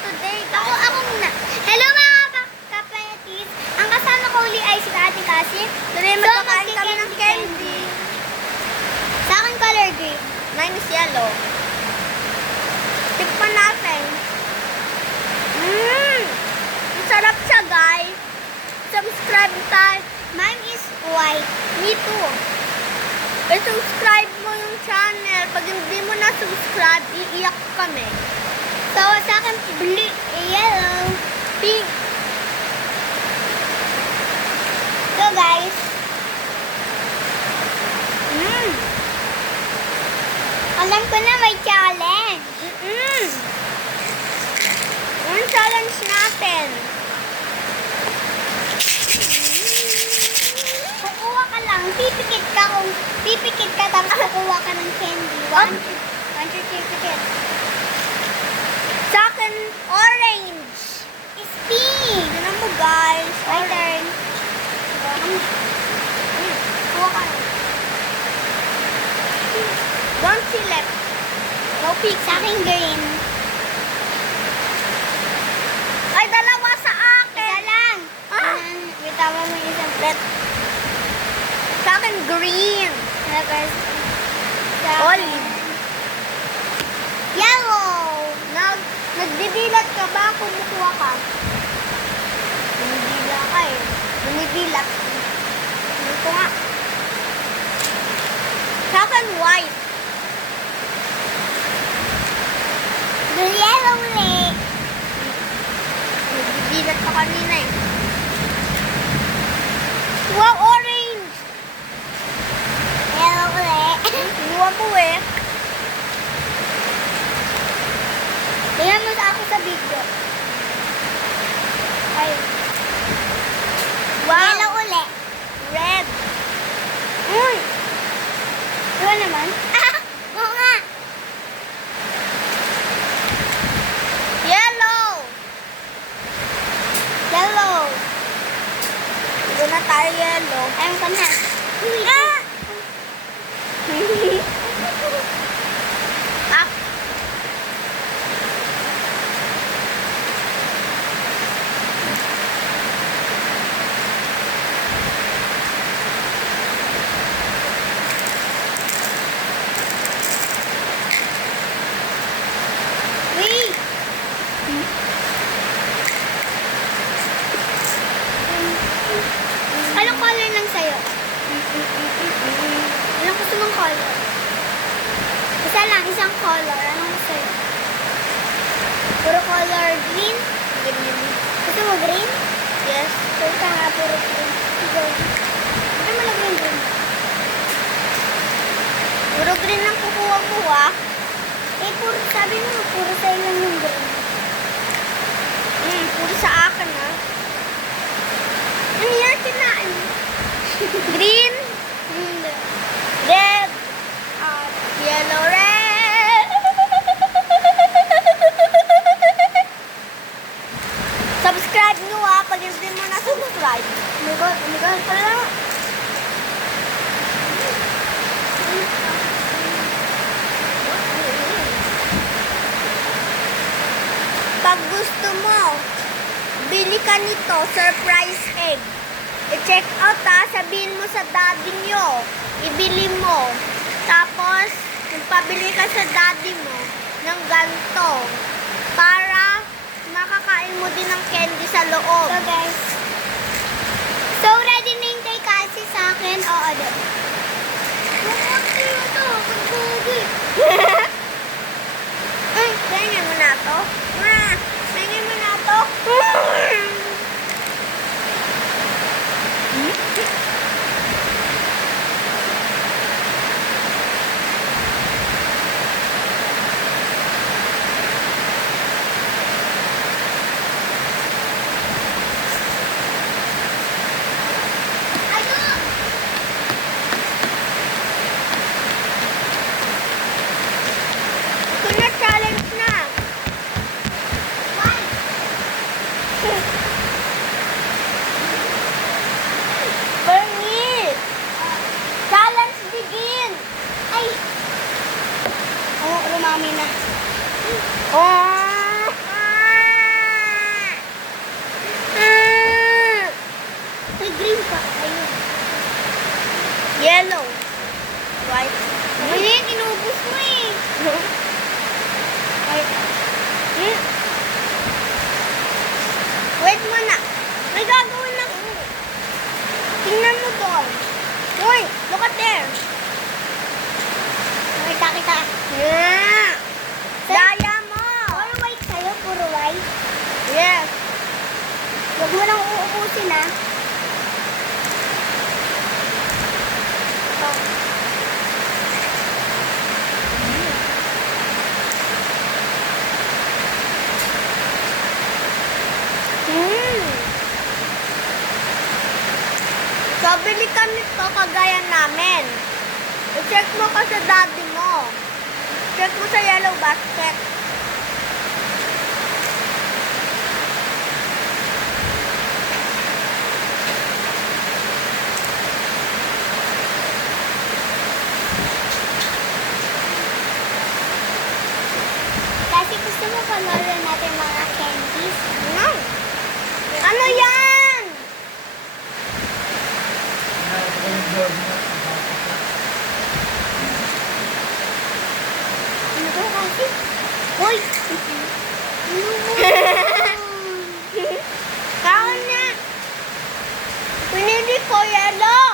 today. Ako muna. Hello mga kapayatis. Ang kasama ko uli ay si Ate Cassie. Today magkakain kami ng candy. Sa akin color green. Mine is yellow. Tikman natin. Ang sarap siya, guys. Subscribe tayo. Mine is white. Me too. I-subscribe mo yung channel. Pag hindi mo na-subscribe, iiyak kami. So, sa akin blue, yellow, pink. So, guys. Alam ko na may challenge. Yung challenge natin. Kukuha ka lang, pipikit ka tapos kukuha ka ng candy. One, two, three, pikit. Sa akin, orange. It's pink. Tignan mo, guys. My turn. Kuha ka. Don't select. No pink. Sa akin green. Ay, dalawa sa akin. Isa lang. Wait, tama mo yung isang plet. Sa akin, green. Tapos, Olive. yellow. Nagdidilat ka ba? Kumukuha ka? Dumidila ka eh. Dumidilat. Ito nga. Sa akin, white. Yellow ulit. Nagdidilat ka kanina eh. Wow, orange. Yellow ulit. Inuha mo eh. Tingnan mo sa ako sa video. Ay. Wow. Yellow ulit. Red. Uy! Diba naman? Oo nga. Yellow. Yellow. Ito na tayo yellow. Ayun ka na. Ah! Wait! Anong color lang sa'yo? Anong gusto mong color? Isa lang, isang color. Anong gusto sa'yo? Puro color green? Green. Gusto mo green? Yes. Puro ka nga, puro green. Go. Ano mo lang green? Puro green ang kukuha mo ah. Eh, puro, sabi mo, puro sa'yo lang yung green. Puro sa akin ah. Ano yan? Kinain. Green. Hindi. Red. Yellow, red. Subscribe nyo ah. Pag hindi mo na subscribe. Oh my God, Wala. Pag gusto mo, bili ka nito, surprise egg. I-check out ha, sabihin mo sa daddy nyo, ibili mo. Tapos, magpabili ka sa daddy mo ng ganito para makakain mo din ng candy sa loob. So guys, so ready na yung kay Cassie sa akin? Oo, din. Tingnan mo na to. Tingnan mo na to. Ayun! Ito na, challenge na. Why? Bernit! Challenge begin! Ay! Oo, rumami na. Oh! Pabili ka nito kagaya namin. I-check mo ka sa daddy mo. Check mo sa yellow basket. Kasi gusto mo colorin natin mga candies. Ano? Ano yan? Ano to kasi? Uy! Kaon niya. Pinili ko yellow.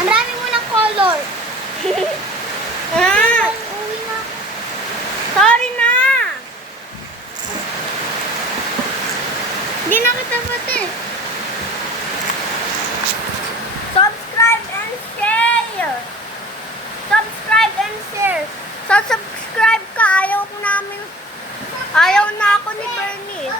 Ang dami mo ng color. Ah, Uwi na. sorry na. Hindi na kita pati. Subscribe and share. Subscribe and share. Subscribe ka. Ayaw na ako ni Bernie.